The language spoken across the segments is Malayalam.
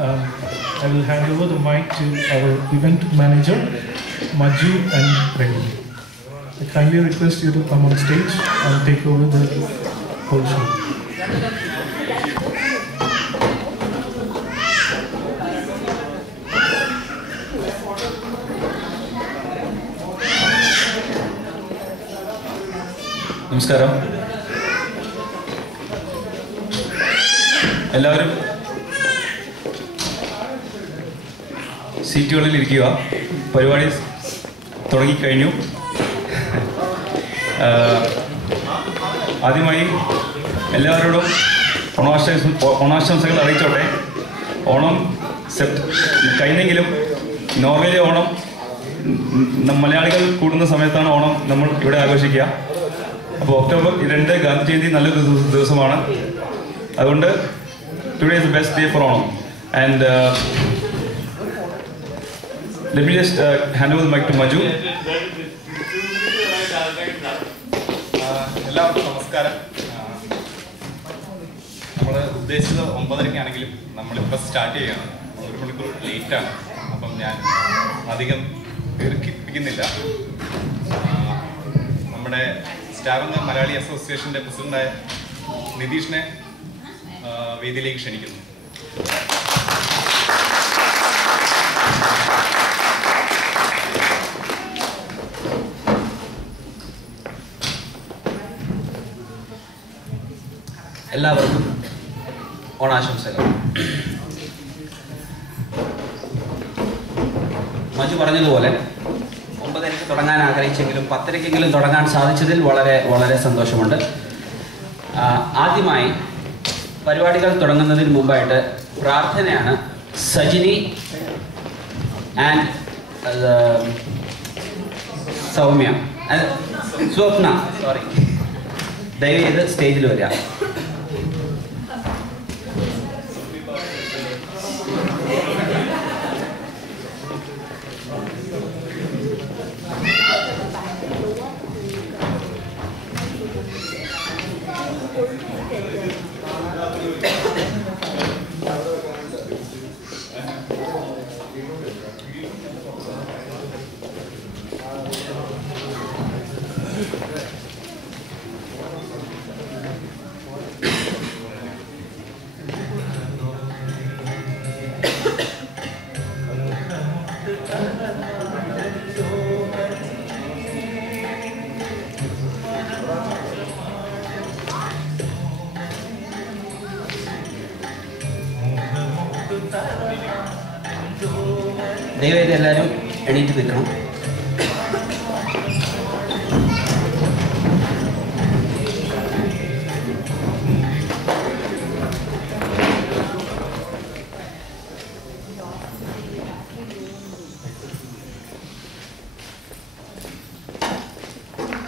I will hand over the mic to our event manager, Maju and Reddy. I kindly request you to come on stage and take over the whole show. നമസ്കാരം. എല്ലാവരും സീറ്റുകളിൽ ഇരിക്കുക. പരിപാടി തുടങ്ങിക്കഴിഞ്ഞു. ആദ്യമായി എല്ലാവരോടും ഓണാശംസകൾ അറിയിച്ചോട്ടെ. ഓണം കഴിഞ്ഞെങ്കിലും നോർവേയിലെ ഓണം മലയാളികൾ കൂടുന്ന സമയത്താണ് ഓണം നമ്മൾ ഇവിടെ ആഘോഷിക്കുക. അപ്പോൾ ഒക്ടോബർ 2 ഗാന്ധി ജയന്തി നല്ലൊരു ദിവസമാണ്. അതുകൊണ്ട് today is the best day for Onam. And let me just hand over the mic to Maju. എല്ലാവർക്കും നമസ്കാരം. നമ്മൾ ഉദ്ദേശിച്ചത് 9:30-ക്കാണെങ്കിലും നമ്മളിപ്പോൾ സ്റ്റാർട്ട് ചെയ്യുകയാണ്. 1 മണിക്കൂർ ലേറ്റാണ്. അപ്പം ഞാൻ അധികം ദീർഘിപ്പിക്കുന്നില്ല. നമ്മുടെ സ്റ്റാവംഗ മലയാളി അസോസിയേഷൻ്റെ പ്രസിഡൻ്റായ നിതീഷിനെ വേദിയിലേക്ക് ക്ഷണിക്കുന്നു. എല്ലാവർക്കും ഓണാശംസകൾ. മജു പറഞ്ഞതുപോലെ 9:30 തുടങ്ങാൻ ആഗ്രഹിച്ചെങ്കിലും 10:00-ക്കെങ്കിലും തുടങ്ങാൻ സാധിച്ചതിൽ വളരെ വളരെ സന്തോഷമുണ്ട്. ആദ്യമായി പരിപാടികൾ തുടങ്ങുന്നതിന് മുമ്പായിട്ട് പ്രാർത്ഥനയാണ്. സജിനി ആൻഡ് സൗമ്യ സ്വപ്ന ദയവേത് സ്റ്റേജിൽ വരിക. ദയവായി എല്ലാവരും എണീറ്റ് നിൽക്കണം.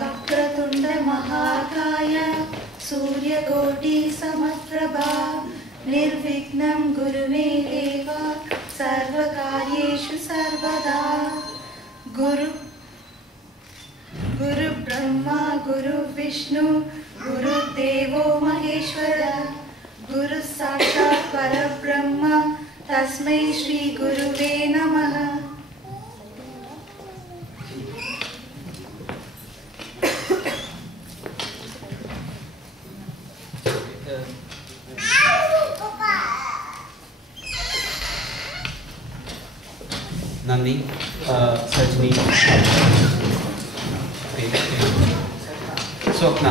വക്രതുണ്ഡ മഹാകായ സൂര്യകോടി സമപ്രഭാ നിർവിഘ്നം കുരു മേ ദേവ സർവകാര്യേഷു സർവദാ. ഗുരു ബ്രഹ്മ ഗുരു വിഷ്ണു ഗുരുദേവോ മഹേശ്വര ഗുരു സാക്ഷാത് പരബ്രഹ്മ തസ്മൈ ശ്രീ ഗുരുവേ നമഃ. നന്ദി. സജിനി, സ്വപ്ന,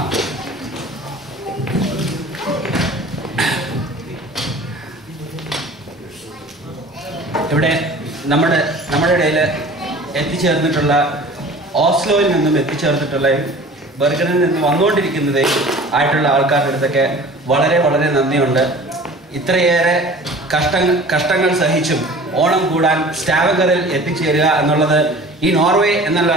ഇവിടെ നമ്മുടെ ഇടയിൽ എത്തിച്ചേർന്നിട്ടുള്ള ഓസ്ലോയിൽ നിന്നും എത്തിച്ചേർന്നിട്ടുള്ള ബർഗറിൽ നിന്ന് വന്നുകൊണ്ടിരിക്കുന്നത് ആയിട്ടുള്ള ആൾക്കാരുടെ അടുത്തൊക്കെ വളരെ വളരെ നന്ദിയുണ്ട്. ഇത്രയേറെ കഷ്ടങ്ങൾ സഹിച്ചും ഓണം കൂടാൻ സ്റ്റാവഗറിൽ എത്തിച്ചേരുക എന്നുള്ളത് ഈ നോർവേ എന്നുള്ള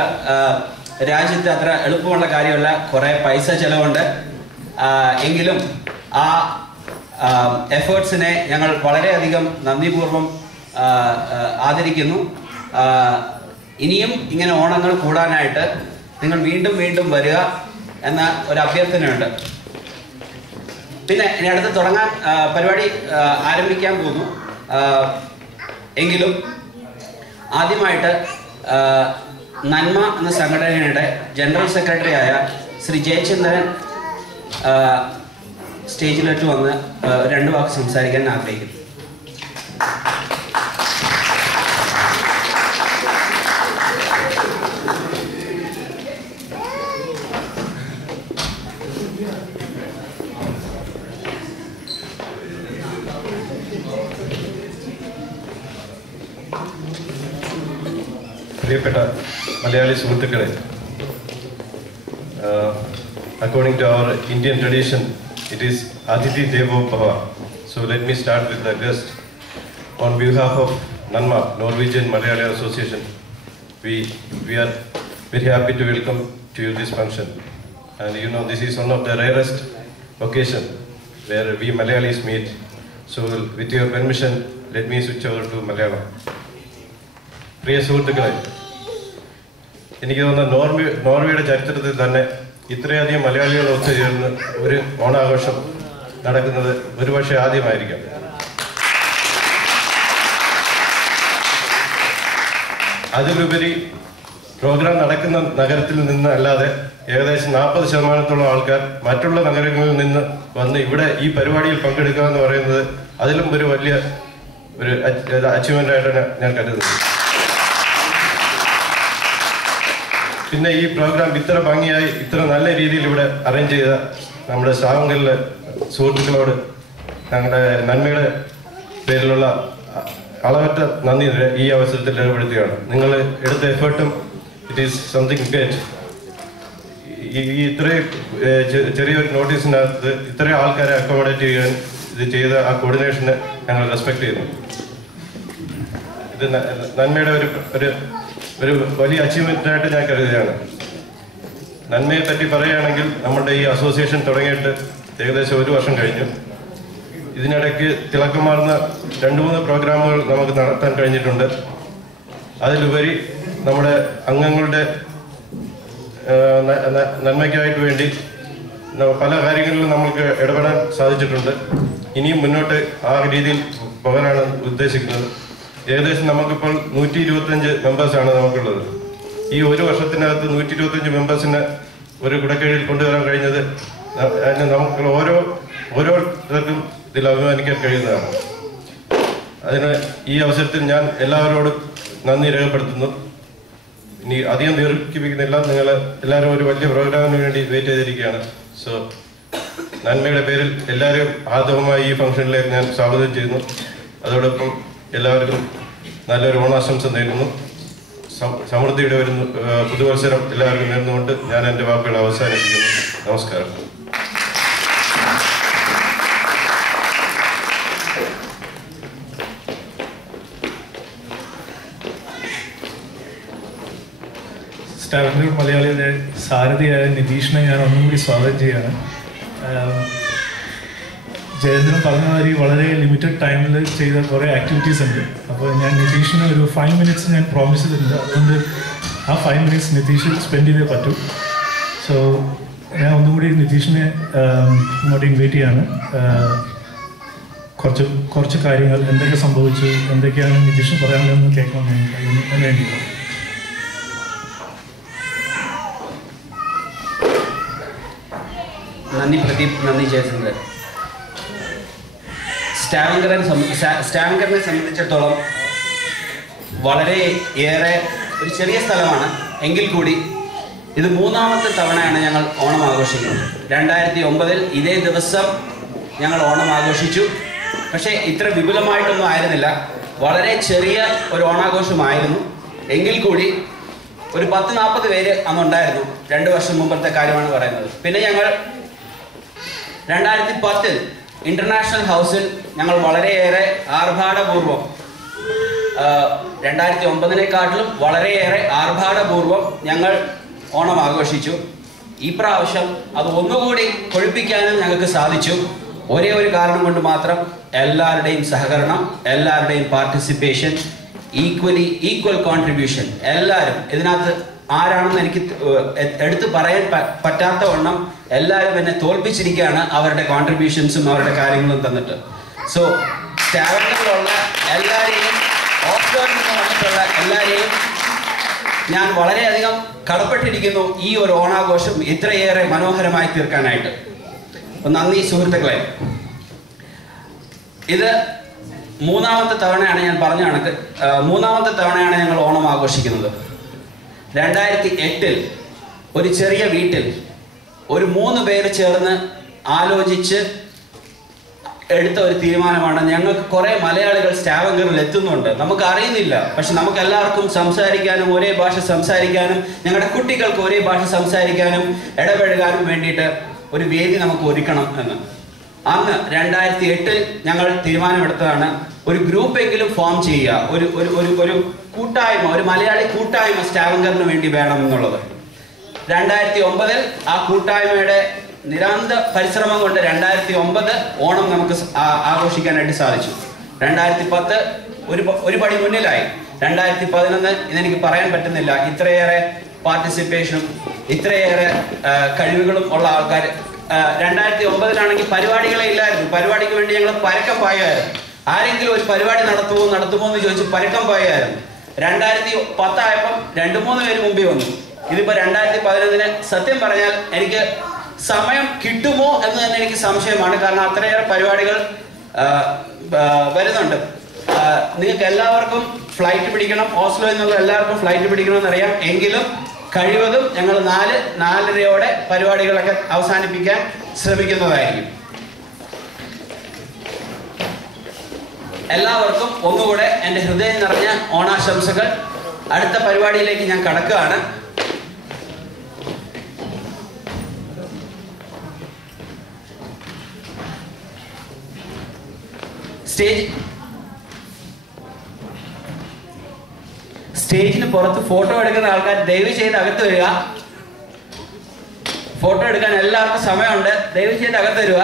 രാജ്യത്ത് അത്ര എളുപ്പമുള്ള കാര്യമല്ല. കുറേ പൈസ ചിലവുണ്ട്. എങ്കിലും ആ എഫേർട്സിനെ ഞങ്ങൾ വളരെയധികം നന്ദിപൂർവ്വം ആദരിക്കുന്നു. ഇനിയും ഇങ്ങനെ ഓണങ്ങൾ കൂടാനായിട്ട് നിങ്ങൾ വീണ്ടും വീണ്ടും വരിക എന്ന ഒരു അഭ്യർത്ഥനയുണ്ട്. പിന്നെ ഇനി അടുത്ത് പരിപാടി ആരംഭിക്കാൻ പോകുന്നു. എങ്കിലും ആദ്യമായിട്ട് നന്മ എന്ന സംഘടനയുടെ ജനറൽ സെക്രട്ടറി ആയ ശ്രീ ജയചന്ദ്രൻ സ്റ്റേജിലേക്ക് വന്ന് 2 വാക്ക് സംസാരിക്കാൻ ആഗ്രഹിക്കുന്നു. പ്രിയപ്പെട്ട മലയാളി സുഹൃത്തുക്കളെ, according to our Indian tradition, it is Aditi Devo Bhava. So let me start with the guest. On behalf of NANMA, Norwegian Malayali Association, we are very happy to welcome to you this function. And you know, this is one of the rarest occasion where we Malayalis meet. So with your permission, let me switch over to Malayalam. പ്രിയ സുഹൃത്തുക്കളെ, എനിക്ക് തോന്നുന്ന നോർവേയുടെ ചരിത്രത്തിൽ തന്നെ ഇത്രയധികം മലയാളികൾ ഒത്തുചേർന്ന് ഒരു ഓണാഘോഷം നടക്കുന്നത് ഒരുപക്ഷെ ആദ്യമായിരിക്കാം. അതിലുപരി പ്രോഗ്രാം നടക്കുന്ന നഗരത്തിൽ നിന്ന് അല്ലാതെ ഏകദേശം 40% ആൾക്കാർ മറ്റുള്ള നഗരങ്ങളിൽ നിന്ന് വന്ന് ഇവിടെ ഈ പരിപാടിയിൽ പങ്കെടുക്കുക എന്ന് പറയുന്നത് അതിലും ഒരു വലിയ ഒരു അച്ചീവ്മെന്റ് ആയിട്ടാണ് ഞാൻ കരുതുന്നത്. പിന്നെ ഈ പ്രോഗ്രാം ഇത്ര ഭംഗിയായി ഇത്ര നല്ല രീതിയിൽ ഇവിടെ അറേഞ്ച് ചെയ്ത നമ്മുടെ ശ്രാവങ്കലിലെ സുഹൃത്തുക്കളോട് ഞങ്ങളുടെ നന്മയുടെ പേരിലുള്ള അളവറ്റ നന്ദി ഈ അവസരത്തിൽ രേഖപ്പെടുത്തുകയാണ്. നിങ്ങൾ എടുത്ത എഫേർട്ടും ഇറ്റ് ഈസ് സംതിങ് ഗ്രേറ്റ്. ഈ ഇത്രയും ചെറിയൊരു നോട്ടീസിനകത്ത് ഇത്രയും ആൾക്കാരെ അക്കോമഡേറ്റ് ചെയ്യാൻ ഇത് ചെയ്ത ആ കോർഡിനേഷന് ഞങ്ങൾ റെസ്പെക്ട് ചെയ്യുന്നു. ഇത് നന്മയുടെ ഒരു വലിയ അച്ചീവ്മെന്റായിട്ട് ഞാൻ കരുതുകയാണ്. നന്മയെ പറ്റി പറയുകയാണെങ്കിൽ നമ്മുടെ ഈ അസോസിയേഷൻ തുടങ്ങിയിട്ട് ഏകദേശം 1 വർഷം കഴിഞ്ഞു. ഇതിനിടയ്ക്ക് തിളക്കമാർന്ന 2-3 പ്രോഗ്രാമുകൾ നമുക്ക് നടത്താൻ കഴിഞ്ഞിട്ടുണ്ട്. അതിലുപരി നമ്മുടെ അംഗങ്ങളുടെ നന്മയ്ക്കായിട്ട് വേണ്ടി പല കാര്യങ്ങളിലും നമുക്ക് ഇടപെടാൻ സാധിച്ചിട്ടുണ്ട്. ഇനിയും മുന്നോട്ട് ആ രീതിയിൽ പോകാനാണ് ഉദ്ദേശിക്കുന്നത്. ഏകദേശം നമുക്കിപ്പോൾ 125 മെമ്പേഴ്സാണ് നമുക്കുള്ളത്. ഈ 1 വർഷത്തിനകത്ത് 125 മെമ്പേഴ്സിനെ ഒരു കുടക്കീഴിൽ കൊണ്ടുവരാൻ കഴിഞ്ഞത് നമുക്ക് ഓരോരുത്തർക്കും ഇതിൽ അഭിമാനിക്കാൻ കഴിയുന്നതാണ്. അതിന് ഈ അവസരത്തിൽ ഞാൻ എല്ലാവരോടും നന്ദി രേഖപ്പെടുത്തുന്നു. ഇനി അധികം ദീർഘിപ്പിക്കുന്നില്ല. നിങ്ങൾ എല്ലാവരും ഒരു വലിയ പ്രോഗ്രാമിന് വേണ്ടി വെയിറ്റ് ചെയ്തിരിക്കുകയാണ്. സോ നന്മയുടെ പേരിൽ എല്ലാവരും ആർദ്രമായി ഈ ഫംഗ്ഷനിലേക്ക് ഞാൻ സ്വാഗതം ചെയ്യുന്നു. അതോടൊപ്പം എല്ലാവർക്കും നല്ലൊരു ഓണാശംസ നേരുന്നു. സമൃദ്ധിയുടെ ഒരു പുതുവത്സരം എല്ലാവർക്കും നേർന്നുകൊണ്ട് ഞാൻ എൻ്റെ വാക്കുകൾ അവസാനിപ്പിക്കുന്നു. നമസ്കാരം. സ്റ്റാവങ്കൽ മലയാളിയുടെ സാരഥിയായ നിതീഷിനെ ഞാൻ ഒന്നും കൂടി സ്വാഗതം ചെയ്യാണ്. ജയേന്ദ്രൻ പറഞ്ഞ മാതിരി വളരെ ലിമിറ്റഡ് ടൈമിൽ ചെയ്ത കുറേ ആക്ടിവിറ്റീസ് ഉണ്ട്. അപ്പോൾ ഞാൻ നിതീഷിന് ഒരു 5 മിനിറ്റ്സ് ഞാൻ പ്രോമിസ് ചെയ്തിട്ടുണ്ട്. അതുകൊണ്ട് ആ 5 മിനിറ്റ്സ് നിതീഷിൽ സ്പെൻഡ് ചെയ്തേ പറ്റൂ. സോ ഞാൻ ഒന്നുകൂടി നിതീഷിനെ ഇങ്ങോട്ട് ഇൻവൈറ്റ് ചെയ്യാണ്. കുറച്ച് കാര്യങ്ങൾ എന്തൊക്കെ സംഭവിച്ചു, എന്തൊക്കെയാണ് നിതീഷിന് പറയാനുള്ളതെന്ന് കേൾക്കാൻ വേണ്ടി. നന്ദി പ്രദീപ്, നന്ദി ജയചന്ദ്രൻ. സ്റ്റാവങ്കറിനെ സംബന്ധിച്ചിടത്തോളം വളരെ ഏറെ ഒരു ചെറിയ സ്ഥലമാണ്. എങ്കിൽ കൂടി ഇത് 3ാമത്തെ തവണയാണ് ഞങ്ങൾ ഓണം ആഘോഷിക്കുന്നത്. 2009 ഇതേ ദിവസം ഞങ്ങൾ ഓണം ആഘോഷിച്ചു. പക്ഷേ ഇത്ര വിപുലമായിട്ടൊന്നും ആയിരുന്നില്ല. വളരെ ചെറിയ ഒരു ഓണാഘോഷമായിരുന്നു. എങ്കിൽ കൂടി ഒരു 10-40 പേര് അന്നുണ്ടായിരുന്നു. 2 വർഷം മുമ്പത്തെ കാര്യമാണ് പറയുന്നത്. പിന്നെ ഞങ്ങൾ 2010 ഇന്റർനാഷണൽ ഹൗസിൽ ഞങ്ങൾ വളരെയേറെ ആർഭാടപൂർവം 2009-നെക്കാട്ടിലും വളരെയേറെ ആർഭാടപൂർവം ഞങ്ങൾ ഓണം ആഘോഷിച്ചു. ഈ പ്രാവശ്യം അത് ഒന്നുകൂടി കൊഴുപ്പിക്കാനും ഞങ്ങൾക്ക് സാധിച്ചു. ഒരേ ഒരു കാരണം കൊണ്ട് മാത്രം, എല്ലാവരുടെയും സഹകരണം, എല്ലാവരുടെയും പാർട്ടിസിപ്പേഷൻ, ഈക്വൽ കോൺട്രിബ്യൂഷൻ. എല്ലാവരും ഇതിനകത്ത് ആരാണെന്ന് എനിക്ക് എടുത്തു പറയാൻ പറ്റാത്ത വണ്ണം എല്ലാവരും എന്നെ തോൽപ്പിച്ചിരിക്കുകയാണ് അവരുടെ കോൺട്രിബ്യൂഷൻസും അവരുടെ കാര്യങ്ങളും തന്നിട്ട്. സോ സ്റ്റാവങ്കലിലുള്ള ഓസ്ലോയിൽ നിന്ന് വന്നിട്ടുള്ള എല്ലാവരെയും ഞാൻ വളരെയധികം കടപ്പെട്ടിരിക്കുന്നു ഈ ഒരു ഓണാഘോഷം ഇത്രയേറെ മനോഹരമായി തീർക്കാനായിട്ട്. നന്ദി സുഹൃത്തുക്കളെ. ഇത് മൂന്നാമത്തെ തവണയാണ്, ഞാൻ പറഞ്ഞ കണക്ക് മൂന്നാമത്തെ തവണയാണ് ഞങ്ങൾ ഓണം ആഘോഷിക്കുന്നത്. 2008 ഒരു ചെറിയ വീട്ടിൽ ഒരു 3 പേര് ചേർന്ന് ആലോചിച്ച് എടുത്ത ഒരു തീരുമാനമാണ്. ഞങ്ങൾക്ക് കുറേ മലയാളികൾ സ്റ്റാവങ്കറിൽ എത്തുന്നുണ്ട്, നമുക്ക് അറിയുന്നില്ല, പക്ഷെ നമുക്ക് എല്ലാവർക്കും സംസാരിക്കാനും ഒരേ ഭാഷ സംസാരിക്കാനും ഞങ്ങളുടെ കുട്ടികൾക്ക് ഒരേ ഭാഷ സംസാരിക്കാനും ഇടപഴകാനും വേണ്ടിയിട്ട് ഒരു വേദി നമുക്ക് ഒരുക്കണം എന്ന്. അന്ന് 2008 ഞങ്ങൾ തീരുമാനമെടുത്തതാണ് ഒരു ഗ്രൂപ്പെങ്കിലും ഫോം ചെയ്യുക, ഒരു ഒരു ഒരു കൂട്ടായ്മ, ഒരു മലയാളി കൂട്ടായ്മ സ്റ്റാവങ്കറിന് വേണ്ടി വേണം എന്നുള്ളത്. 2009 ആ കൂട്ടായ്മയുടെ നിരന്തര പരിശ്രമം കൊണ്ട് 2009 ഓണം നമുക്ക് ആഘോഷിക്കാനായിട്ട് സാധിച്ചു. 2010 ഒരു പടി മുന്നിലായി. 2011 ഇതെനിക്ക് പറയാൻ പറ്റുന്നില്ല, ഇത്രയേറെ പാർട്ടിസിപ്പേഷനും ഇത്രയേറെ കഴിവുകളും ഉള്ള ആൾക്കാർ. 2009 പരിപാടികളെ ഇല്ലായിരുന്നു. പരിപാടിക്ക് വേണ്ടി ഞങ്ങൾ പരക്കം പായായിരുന്നു. ആരെങ്കിലും ഒരു പരിപാടി നടത്തുമോ എന്ന് ചോദിച്ച് പരക്കം പായായിരുന്നു. 2010 ആയപ്പം 2-3 പേര് മുമ്പിൽ വന്നു. ഇതിപ്പോ 2011 സത്യം പറഞ്ഞാൽ എനിക്ക് സമയം കിട്ടുമോ എന്ന് തന്നെ എനിക്ക് സംശയമാണ്. കാരണം അത്രയേറെ പരിപാടികൾ വരുന്നുണ്ട്. നിങ്ങൾക്ക് എല്ലാവർക്കും ഫ്ലൈറ്റ് പിടിക്കണം, ഓസ്ലോയിൽ നിന്നുള്ള എല്ലാവർക്കും ഫ്ലൈറ്റ് പിടിക്കണമെന്ന് അറിയാം. എങ്കിലും കഴിവതും ഞങ്ങൾ 4:30 പരിപാടികളൊക്കെ അവസാനിപ്പിക്കാൻ ശ്രമിക്കുന്നതായിരിക്കും. എല്ലാവർക്കും ഒന്നുകൂടെ എൻ്റെ ഹൃദയം നിറഞ്ഞ ഓണാശംസകൾ. അടുത്ത പരിപാടിയിലേക്ക് ഞാൻ കടക്കുകയാണ്. സ്റ്റേജിന് പുറത്ത് ഫോട്ടോ എടുക്കുന്ന ആൾക്കാർ ദയവ് ചെയ്ത് അകത്ത് വരിക. ഫോട്ടോ എടുക്കാൻ എല്ലാവർക്കും സമയമുണ്ട്, ദയവ് ചെയ്ത് അകത്ത് വരിക.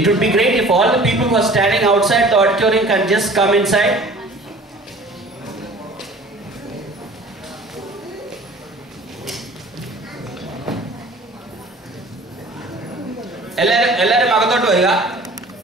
It would be great if all the people who are standing outside the auditorium can just come inside.